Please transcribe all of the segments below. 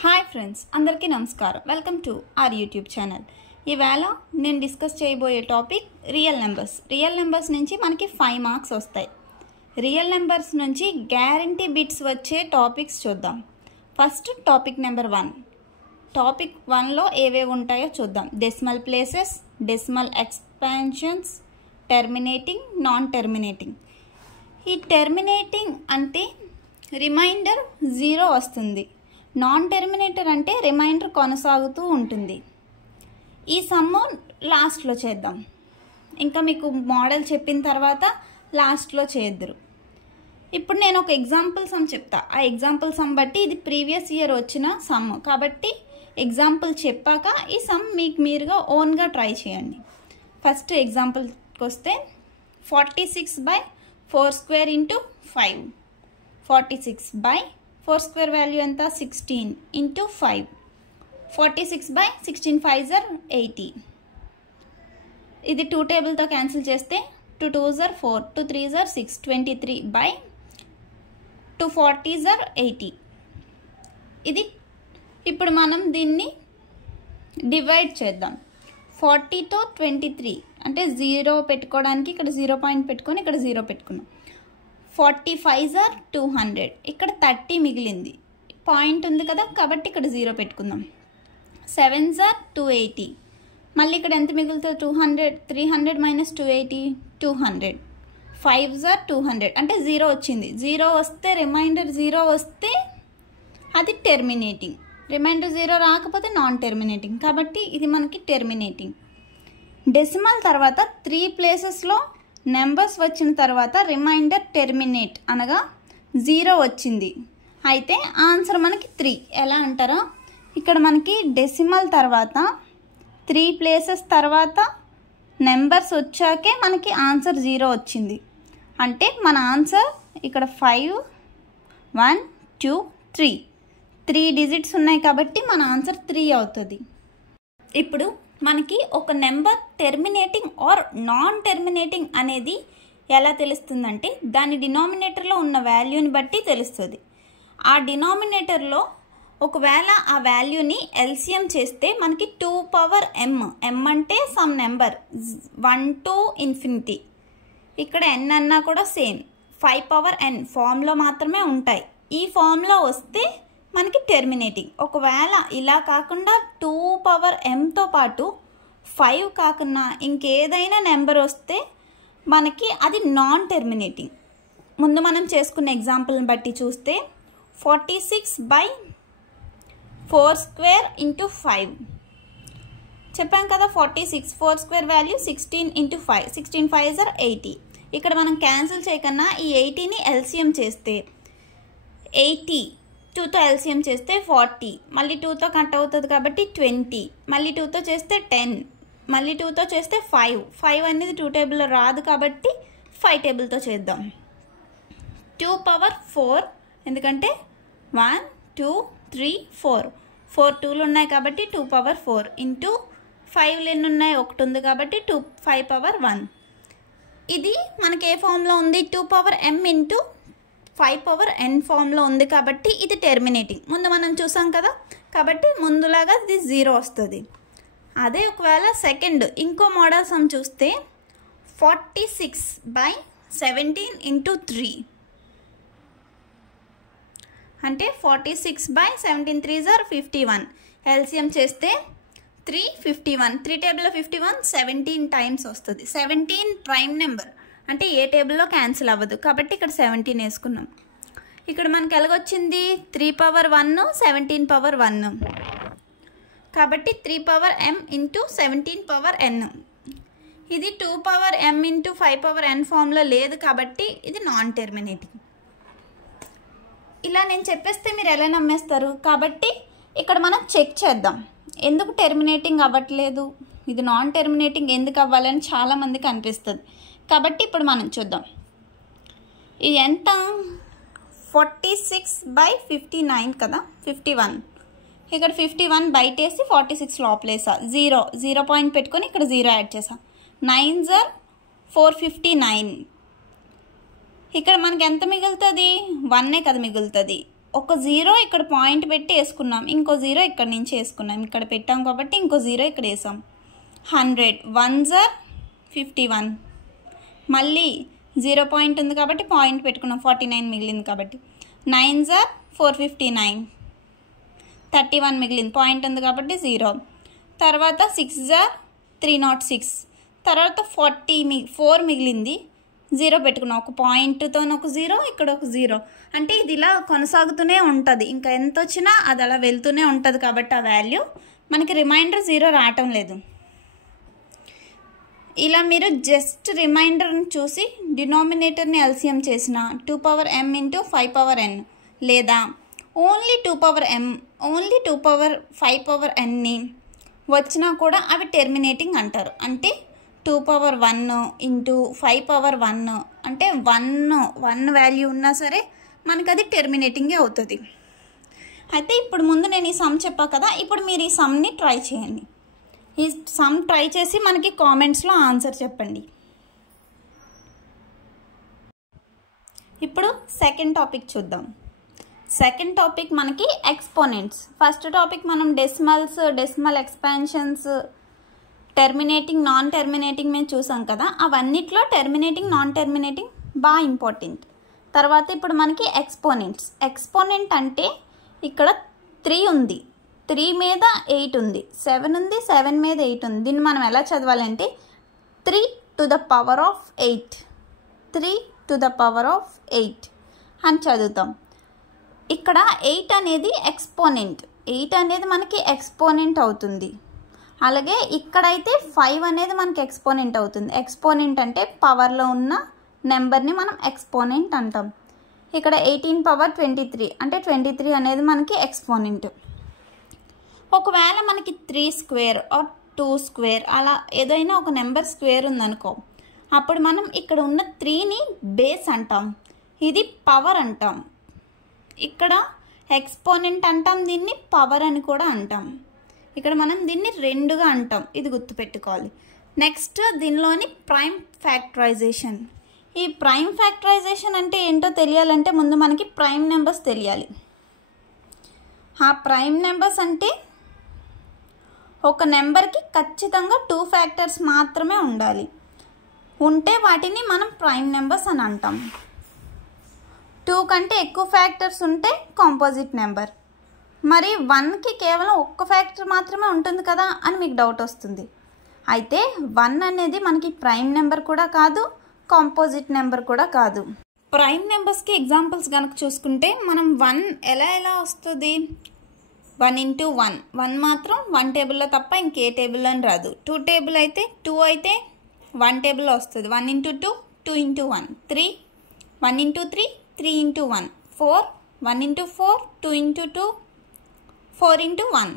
Hi friends, అందరికీ నమస్కారం. Welcome to our YouTube channel. ఈవేళ నేను డిస్కస్ చేయబోయే topic real numbers. Real numbers నుంచి మనకి 5 మార్క్స్ వస్తాయి. రియల్ నెంబర్స్ నుంచి గ్యారంటీ బిట్స్ వచ్చే టాపిక్స్ చూద్దాం. First topic number 1. టాపిక్ 1లో ఏవేవి ఉంటాయో చూద్దాం. Decimal places, decimal expansions, terminating, non terminating. ఈ టెర్మినేటింగ్ అంటే రిమైండర్ 0 వస్తుంది. నాన్ టెర్మినేటర్ అంటే రిమైండర్ కొనసాగుతూ ఉంటుంది. ఈ సమ్ము లాస్ట్లో చేద్దాం. ఇంకా మీకు మోడల్ చెప్పిన తర్వాత లాస్ట్లో చేద్దరు. ఇప్పుడు నేను ఒక ఎగ్జాంపుల్ సమ్ చెప్తా. ఆ ఎగ్జాంపుల్ సమ్ బట్టి ఇది ప్రీవియస్ ఇయర్ వచ్చిన సమ్ కాబట్టి ఎగ్జాంపుల్ చెప్పాక ఈ సమ్ మీకు మీరుగా ఓన్గా ట్రై చేయండి. ఫస్ట్ ఎగ్జాంపుల్కి వస్తే 46/4² ఇంటూ 5. 46/4² వాల్యూ ఎంత? 16 ఇంటూ 5. 46/16 5s are 80. ఇది 2 టేబుల్తో క్యాన్సిల్ చేస్తే 2 2s are 4, 2 3s are 6, 23/2 40s are 80. ఇది ఇప్పుడు మనం దీన్ని డివైడ్ చేద్దాం. 40తో 23 అంటే 0 పెట్టుకోవడానికి ఇక్కడ 0 పాయింట్ పెట్టుకొని ఇక్కడ 0 పెట్టుకున్నాం. 45s are 200. ఇక్కడ 30 మిగిలింది, పాయింట్ ఉంది కదా కాబట్టి ఇక్కడ 0 పెట్టుకుందాం. 7s are 280. మళ్ళీ ఇక్కడ ఎంత మిగులుతుంది? 200. 300 మైనస్ 280 200. 5s are 200 అంటే 0 వచ్చింది. 0 వస్తే రిమైండర్ 0 వస్తే అది టెర్మినేటింగ్. రిమైండర్ 0 రాకపోతే నాన్ టెర్మినేటింగ్. కాబట్టి ఇది మనకి టెర్మినేటింగ్. డెసిమల్ తర్వాత 3 ప్లేసెస్లో నెంబర్స్ వచ్చిన తర్వాత రిమైండర్ టెర్మినేట్ అనగా 0 వచ్చింది. అయితే ఆన్సర్ మనకి 3. ఎలా అంటారా? ఇక్కడ మనకి డెసిమల్ తర్వాత 3 ప్లేసెస్ తర్వాత నెంబర్స్ వచ్చాకే మనకి ఆన్సర్ 0 వచ్చింది. అంటే మన ఆన్సర్ ఇక్కడ 5 1 2 3 డిజిట్స్ ఉన్నాయి కాబట్టి మన ఆన్సర్ 3 అవుతుంది. ఇప్పుడు మనకి ఒక number terminating or non terminating అనేది ఎలా తెలుస్తుందంటే దాని డినామినేటర్లో ఉన్న వాల్యూని బట్టి తెలుస్తుంది. ఆ డినామినేటర్లో ఒకవేళ ఆ వాల్యూని ఎల్సిఎం చేస్తే మనకి 2 పవర్ m అంటే సమ్ నెంబర్ 1 to infinity. ఇక్కడ n అన్నా కూడా సేమ్ 5 పవర్ n ఫామ్లో మాత్రమే ఉంటాయి. ఈ ఫామ్లో వస్తే మనకి టెర్మినేటింగ్. ఒకవేళ ఇలా కాకుండా 2 పవర్ mతో పాటు 5 కాకుండా ఇంకేదైనా నెంబర్ వస్తే మనకి అది నాన్ టెర్మినేటింగ్. ముందు మనం చేసుకున్న ఎగ్జాంపుల్ని బట్టి చూస్తే 46/4² ఇంటూ 5 చెప్పాం కదా. 46 4² వాల్యూ 16 ఇంటూ 5, 16 5s are 80. ఇక్కడ మనం క్యాన్సిల్ చేయకన్నా ఈ 80ని ఎల్సిఎం చేస్తే 80, 2తో ఎల్సిఎం చేస్తే 40, మళ్ళీ 2తో కట్ అవుతుంది కాబట్టి 20, మళ్ళీ 2తో చేస్తే 10, మళ్ళీ 2తో చేస్తే 5 అనేది 2 టేబుల్లో రాదు కాబట్టి 5 టేబుల్తో చేద్దాం. 2 పవర్ 4 ఎందుకంటే 1 2 3 4 2లు ఉన్నాయి కాబట్టి 2 పవర్ 4 ఇంటూ 5లు ఎన్ని ఉన్నాయి? 1 ఉంది కాబట్టి 5 పవర్ 1. ఇది మనకి ఏ ఫామ్లో ఉంది? 2 power m into 5 power n ఫామ్లో ఉంది కాబట్టి ఇది టెర్మినేటింగ్. ముందు మనం చూసాం కదా కాబట్టి ముందులాగా ఇది 0 వస్తుంది. అదే ఒకవేళ సెకండ్ ఇంకో మోడల్ సమ్ చూస్తే 46/17 ఇంటూ 3 అంటే 46/17 3s are 51. ఎల్సిఎం చేస్తే 351. 3 టేబుల్లో 51 17 టైమ్స్ వస్తుంది. 17 ప్రైమ్ నెంబర్ అంటే ఏ టేబుల్లో క్యాన్సిల్ అవ్వదు కాబట్టి ఇక్కడ 17 వేసుకున్నాం. ఇక్కడ మనకి ఎలాగొచ్చింది? 3 పవర్ 1 17 పవర్ 1 కాబట్టి 3 power m into 17 power n. ఇది 2 power m into 5 power n ఫామ్లో లేదు కాబట్టి ఇది నాన్ టెర్మినేటింగ్. ఇలా నేను చెప్పేస్తే మీరు ఎలా నమ్మేస్తారు? కాబట్టి ఇక్కడ మనం చెక్ చేద్దాం ఎందుకు టెర్మినేటింగ్ అవ్వట్లేదు, ఇది నాన్ టెర్మినేటింగ్ ఎందుకు అవ్వాలని చాలామందికి అనిపిస్తుంది. కాబట్టి ఇప్పుడు మనం చూద్దాం. ఇది ఎంత? 46/59 కదా, 51. ఇక్కడ 51 బయటేసి 46 లోపలేసా. 0 పాయింట్ పెట్టుకొని ఇక్కడ 0 యాడ్ చేసా. 9s are 459. ఇక్కడ మనకి ఎంత మిగులుతుంది? 1 కదా మిగులుతుంది. ఒక 0 ఇక్కడ పాయింట్ పెట్టి వేసుకున్నాం, ఇంకో 0 ఇక్కడ నుంచి వేసుకున్నాం, ఇక్కడ పెట్టాం కాబట్టి ఇంకో 0 ఇక్కడ వేసాం. 100 1s are 51, మళ్ళీ 0 పాయింట్ ఉంది కాబట్టి పాయింట్ పెట్టుకున్నాం, 49 మిగిలింది కాబట్టి. 9s are 459, 31 మిగిలింది, పాయింట్ ఉంది కాబట్టి 0. తర్వాత 6s are 306, తర్వాత 4 మిగిలింది, 0 పెట్టుకున్నాం, ఒక పాయింట్తో ఒక 0, ఇక్కడ ఒక 0. అంటే ఇది ఇలా కొనసాగుతూనే ఉంటుంది, ఇంకా ఎంత వచ్చినా అది అలా వెళ్తూనే ఉంటుంది కాబట్టి ఆ వాల్యూ మనకి రిమైండర్ 0 రావటం లేదు. ఇలా మీరు జస్ట్ రిమైండర్ని చూసి డినామినేటర్ని ఎల్సిఎం చేసిన 2 power m into 5 power n, లేదా only 2 power m only 2 power 5 power nని వచ్చినా కూడా అవి టెర్మినేటింగ్ అంటారు. అంటే 2 పవర్ 1 ఇంటూ 5 పవర్ 1 అంటే 1 వాల్యూ ఉన్నా సరే మనకు అది టెర్మినేటింగే అవుతుంది. అయితే ఇప్పుడు ముందు నేను ఈ సమ్ చెప్పా కదా, ఇప్పుడు మీరు ఈ సమ్ని ట్రై చేయండి. ఈ సమ్ ట్రై చేసి మనకి కామెంట్స్లో ఆన్సర్ చెప్పండి. ఇప్పుడు సెకండ్ టాపిక్ చూద్దాం. సెకండ్ టాపిక్ మనకి ఎక్స్పోనెంట్స్. ఫస్ట్ టాపిక్ మనం decimals, decimal expansions, terminating, non terminating మేము చూసాం కదా. అవన్నిట్లో టెర్మినేటింగ్, నాన్ టెర్మినేటింగ్ బాగా ఇంపార్టెంట్. తర్వాత ఇప్పుడు మనకి ఎక్స్పోనెంట్స్. ఎక్స్పోనెంట్ అంటే ఇక్కడ 3 ఉంది, 3 మీద 8 ఉంది, 7 ఉంది, 7 మీద 8 ఉంది. దీన్ని మనం ఎలా చదవాలంటే 3 to the power of 8, 3 to the power of 8 అని చదువుతాం. ఇక్కడ 8 అనేది ఎక్స్పోనెంట్, 8 అనేది మనకి ఎక్స్పోనెంట్ అవుతుంది. అలాగే ఇక్కడైతే 5 అనేది మనకి ఎక్స్పోనెంట్ అవుతుంది. ఎక్స్పోనెంట్ అంటే పవర్లో ఉన్న నెంబర్ని మనం ఎక్స్పోనెంట్ అంటాం. ఇక్కడ 18 పవర్ 23 అంటే 23 అనేది మనకి ఎక్స్పోనెంట్. ఒకవేళ మనకి 3 స్క్వేర్ ఆర్ 2 స్క్వేర్ అలా ఏదైనా ఒక నెంబర్ స్క్వేర్ ఉందనుకో, అప్పుడు మనం ఇక్కడ ఉన్న 3ని బేస్ అంటాం, ఇది పవర్ అంటాం. ఇక్కడ ఎక్స్పోనెంట్ అంటాం, దీన్ని పవర్ అని కూడా అంటాం. ఇక్కడ మనం దీన్ని 2గా అంటాం, ఇది గుర్తుపెట్టుకోవాలి. నెక్స్ట్ దీనిలోని ప్రైమ్ ఫ్యాక్టరైజేషన్. ఈ ప్రైమ్ ఫ్యాక్టరైజేషన్ అంటే ఏంటో తెలియాలంటే ముందు మనకి ప్రైమ్ నెంబర్స్ తెలియాలి. ఆ ప్రైమ్ నెంబర్స్ అంటే ఒక నెంబర్కి ఖచ్చితంగా 2 ఫ్యాక్టర్స్ మాత్రమే ఉండాలి, ఉంటే వాటిని మనం ప్రైమ్ నెంబర్స్ అని అంటాం. 2 కంటే ఎక్కువ ఫ్యాక్టర్స్ ఉంటే కాంపోజిట్ నెంబర్. మరి 1కి కేవలం ఒక్క ఫ్యాక్టర్ మాత్రమే ఉంటుంది కదా అని మీకు డౌట్ వస్తుంది. అయితే 1 అనేది మనకి ప్రైమ్ నెంబర్ కూడా కాదు, కాంపోజిట్ నెంబర్ కూడా కాదు. ప్రైమ్ నెంబర్స్కి ఎగ్జాంపుల్స్ కనుక చూసుకుంటే మనం 1 ఎలా వస్తుంది, 1 into 1, 1 మాత్రం 1 టేబుల్లో తప్ప ఇంకే టేబుల్లో అని రాదు. 2 టేబుల్ అయితే 2 అయితే 1 టేబుల్లో వస్తుంది. 1 into 2, 2 into 1, 3, 1 into 3, 3 into 1, 4, 1 into 4, 2 into 2, 4 into 1.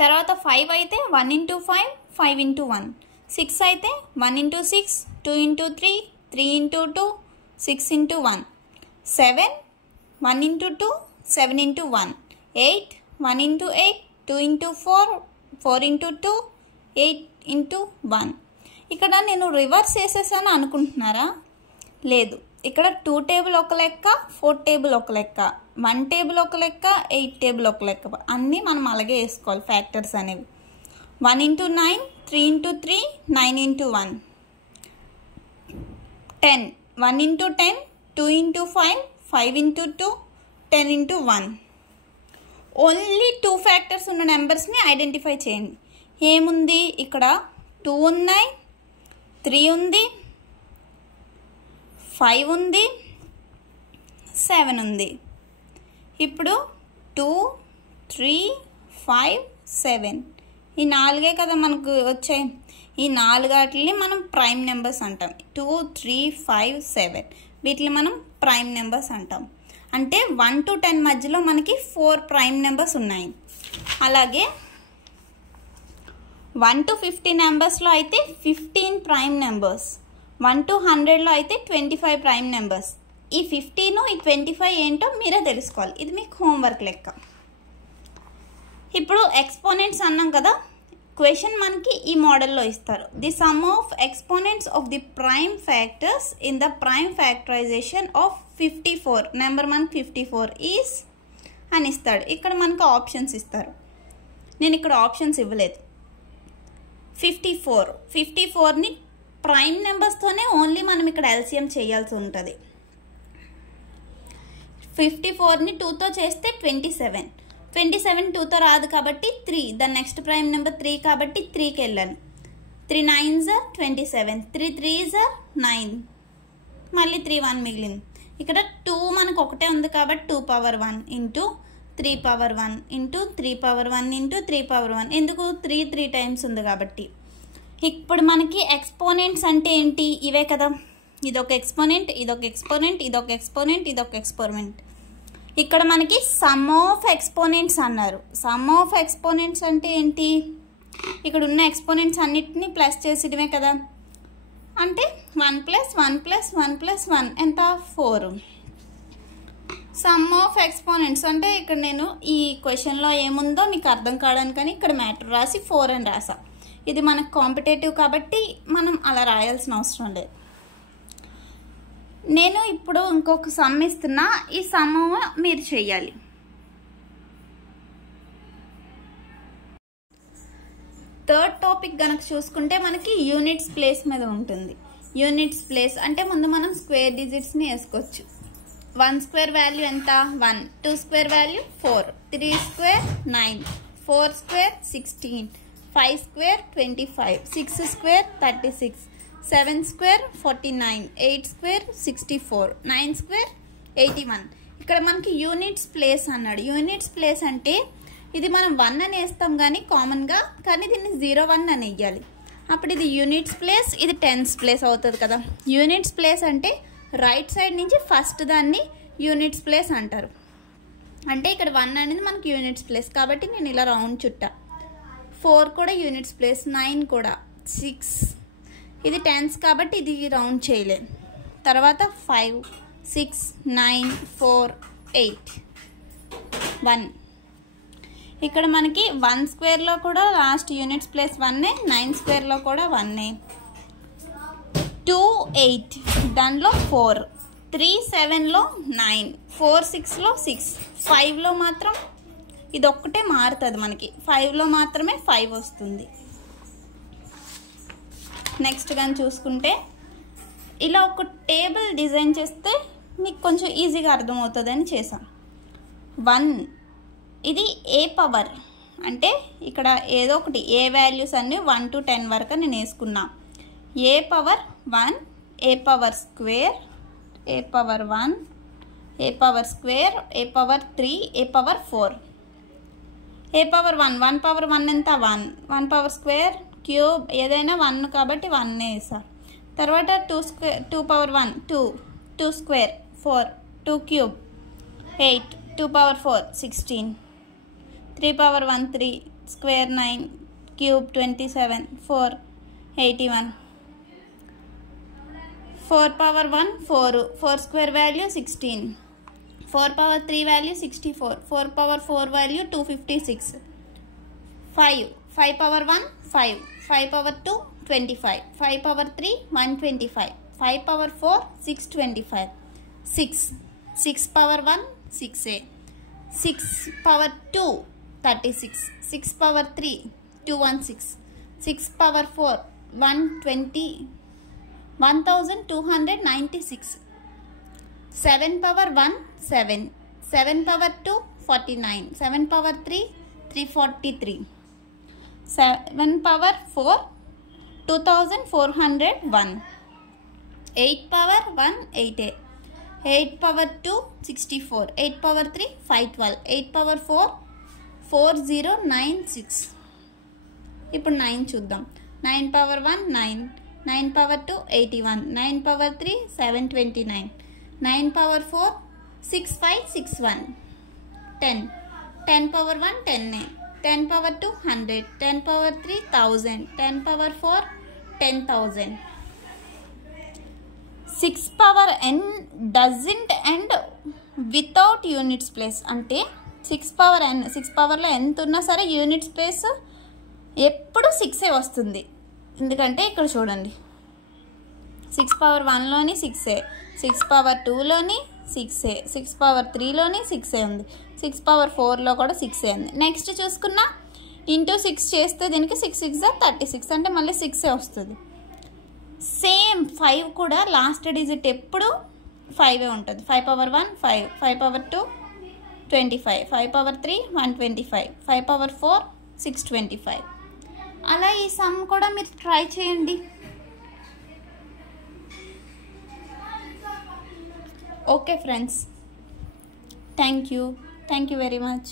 తర్వాత 5 అయితే 1 into 5, 5 into 1. 6 అయితే 1 into 6, 2 into 3, 3 into 2, 6 into 1. 7, 1 into 2, 7 into 1. 8, 1 into 8, 2 into 4, 4 into 2, 8 into 1. ఇక్కడ నేను రివర్స్ చేసేసాను అనుకుంటున్నారా? లేదు, ఇక్కడ 2 టేబుల్ ఒక లెక్క, 4 టేబుల్ ఒక లెక్క, 1 టేబుల్ ఒక లెక్క, 8 టేబుల్ ఒక లెక్క. అన్నీ మనం అలాగే వేసుకోవాలి ఫ్యాక్టర్స్ అనేవి. 1 into 9, 3 into 3, 9 into 1. 10, 1 into 10, 2 into 5, 5 into 2, 10 into 1. Only 2 factors ఉన్న నెంబర్స్ని ఐడెంటిఫై చేయండి. ఏముంది ఇక్కడ? 2 ఉన్నాయి, 3 ఉంది, 5 ఉంది, 7 ఉంది. ఇప్పుడు 2, 3, 5, 7 ఈ 4 కదా మనకు వచ్చాయి. ఈ 4 వాటిని మనం ప్రైమ్ నెంబర్స్ అంటాం. 2, 3, 5, 7 వీటిని మనం ప్రైమ్ నెంబర్స్ అంటాం. అంటే 1 to 10 మధ్యలో మనకి 4 ప్రైమ్ నెంబర్స్ ఉన్నాయి. అలాగే 1 to 50 నెంబర్స్లో అయితే 15 ప్రైమ్ నెంబర్స్, 1 to 100లో అయితే 25 ప్రైమ్ నెంబర్స్. ఈ 15 ఈ 25 ఏంటో మీరే తెలుసుకోవాలి, ఇది మీకు హోంవర్క్ లెక్క. ఇప్పుడు ఎక్స్పోనెంట్స్ అన్నాం కదా, క్వశ్చన్ మనకి ఈ మోడల్లో ఇస్తారు. The sum of exponents of the prime factors in the prime factorization of 54 number మనకి 54 ఈజ్ అని ఇస్తాడు. ఇక్కడ మనకు ఆప్షన్స్ ఇస్తారు. నేను ఇక్కడ ఆప్షన్స్ ఇవ్వలేదు. 54ని ప్రైమ్ నెంబర్స్తోనే ఓన్లీ మనం ఇక్కడ ఎల్సిఎం చేయాల్సి ఉంటుంది. 54ని 2తో చేస్తే 27. 27 2తో రాదు కాబట్టి 3. దాని నెక్స్ట్ ప్రైమ్ నెంబర్ 3 కాబట్టి 3కి వెళ్ళాను. 3 9s are 27. 3 3s are 9. మళ్ళీ 3 1 మిగిలింది. ఇక్కడ 2 మనకు ఒకటే ఉంది కాబట్టి 2 power 1 into 3 power 1 into 3 power 1 into 3 power 1. ఎందుకు 3 టైమ్స్ ఉంది కాబట్టి. ఇప్పుడు మనకి ఎక్స్పోనెంట్స్ అంటే ఏంటి? ఇవే కదా. ఇదొక ఎక్స్పోనెంట్, ఇదొక ఎక్స్పోనెంట్, ఇదొక ఎక్స్పోనెంట్, ఇదొక ఎక్స్పోనెంట్. ఇక్కడ మనకి సమ్ ఆఫ్ ఎక్స్పోనెంట్స్ అన్నారు. సమ్ ఆఫ్ ఎక్స్పోనెంట్స్ అంటే ఏంటి? ఇక్కడ ఉన్న ఎక్స్పోనెంట్స్ అన్నిటినీ ప్లస్ చేసేయడమే కదా. అంటే 1 + 1 + 1 + 1 ఎంత? 4. సమ్ ఆఫ్ ఎక్స్పోనెంట్స్ అంటే ఇక్కడ నేను ఈ క్వశ్చన్లో ఏముందో మీకు అర్థం కావడానికని ఇక్కడ మ్యాటర్ రాసి 4 అని రాసా. ఇది మనకు కాంపిటేటివ్ కాబట్టి మనం అలా రాయాల్సిన అవసరం లేదు. నేను ఇప్పుడు ఇంకొక సమ్ ఇస్తున్నా. ఈ సమ్ మీరు చేయాలి. థర్డ్ టాపిక్ కనుక చూసుకుంటే మనకి యూనిట్స్ ప్లేస్ మీద ఉంటుంది. యూనిట్స్ ప్లేస్ అంటే ముందు మనం స్క్వేర్ డిజిట్స్ని వేసుకోవచ్చు. 1 స్క్వేర్ వాల్యూ ఎంత? 1. 2 square value 4. 3 square 9. 4 square 16. 5 square 25. 6 square 36. 7 square 49. 8 square 64. 9 square 81. ఇక్కడ మనకి యూనిట్స్ ప్లేస్ అన్నాడు. యూనిట్స్ ప్లేస్ అంటే ఇది మనం 1 అని వేస్తాం కానీ కామన్గా, కానీ దీన్ని 0 1 అని వేయాలి. అప్పుడు ఇది యూనిట్స్ ప్లేస్, ఇది టెన్స్ ప్లేస్ అవుతుంది కదా. యూనిట్స్ ప్లేస్ అంటే రైట్ సైడ్ నుంచి ఫస్ట్ దాన్ని యూనిట్స్ ప్లేస్ అంటారు. అంటే ఇక్కడ 1 అనేది మనకి యూనిట్స్ ప్లేస్ కాబట్టి నేను ఇలా రౌండ్ చుట్టా. 4 కూడా యూనిట్స్ ప్లేస్, 9 కూడా, 6 ఇది టెన్స్ కాబట్టి ఇది రౌండ్ చేయలేం. తర్వాత 5 6 9 4 8 1. ఇక్కడ మనకి 1 స్క్వేర్లో కూడా లాస్ట్ యూనిట్స్ ప్లేస్ 1, 9 స్క్వేర్లో కూడా 1, 2 8 దానిలో 4, 3 7లో 9, 4 6లో 6, 5లో మాత్రం ఇది ఒక్కటే మారుతుంది మనకి. 5లో మాత్రమే 5 వస్తుంది. నెక్స్ట్ కానీ చూసుకుంటే ఇలా ఒక టేబుల్ డిజైన్ చేస్తే మీకు కొంచెం ఈజీగా అర్థమవుతుందని చేసాం. 1 ఇది ఏ పవర్ అంటే ఇక్కడ ఏదో ఒకటి ఏ వాల్యూస్ అన్నీ 1 to 10 వరకు నేను వేసుకున్నా. ఏ పవర్ 1, ఏ పవర్ స్క్వేర్, ఏ పవర్ 1, ఏ పవర్ స్క్వేర్, ఏ పవర్ 3, ఏ పవర్ 4. ఏ పవర్ 1, 1 పవర్ 1 ఎంత? 1. 1 పవర్ స్క్వేర్ క్యూబ్ ఏదైనా 1 కాబట్టి 1 వేసా. తర్వాత 2 power 1 2, 2 square 4, 2 cube 8, 2 power 4 16, 3 power 1 3 square 9 cube 27 4 81, 4 power 1 4, 4 square value 16, 4 power 3 value 64, 4 power 4 value 256, 5 power 1 5, 5 power 2 25, 5 power 3 125, 5 power 4 625, 6 power 1 6a, 6 power 2 36, 6 power 3 216, 6 power 4 120 1296, 7 power 1 7, 7 power 2 49, 7 power 3 343, 7 power 4 2401, 8 power 1 8a, 8 power 2 64, 8 power 3 512, 8 power 4 4096. ఇప్పుడు 9 చూద్దాం. 9 power 1 9, 9 power 2 81, 9 power 3 729, 9 power 4 6561, 10, 10 power 1 10a, 10 power 2 100, 10 power 3 1000, 10 power 4 10,000. 6 power n doesn't end without units place. అంటే 6 power n 6 పవర్లో ఎంత ఉన్నా సరే units place ఎప్పుడు 6ఏ వస్తుంది. ఎందుకంటే ఇక్కడ చూడండి 6 పవర్ 1లోని 6ఏ, 6 పవర్ 2లోని 6a, 6 పవర్ 3లోని 6a ఉంది, 6 పవర్ 4లో కూడా 6a ఉంది. నెక్స్ట్ చూసుకున్నా ఇంటూ 6 చేస్తే దీనికి 6 6 36 అంటే మళ్ళీ 6a వస్తుంది. సేమ్ 5 కూడా లాస్ట్ డిజిట్ ఎప్పుడు 5 ఉంటుంది. 5 పవర్ 1 5, 5 పవర్ 2 25, 5 పవర్ 3 125, 5 పవర్ 4 625. అలా ఈ సమ్ కూడా మీరు ట్రై చేయండి. Okay friends, thank you very much.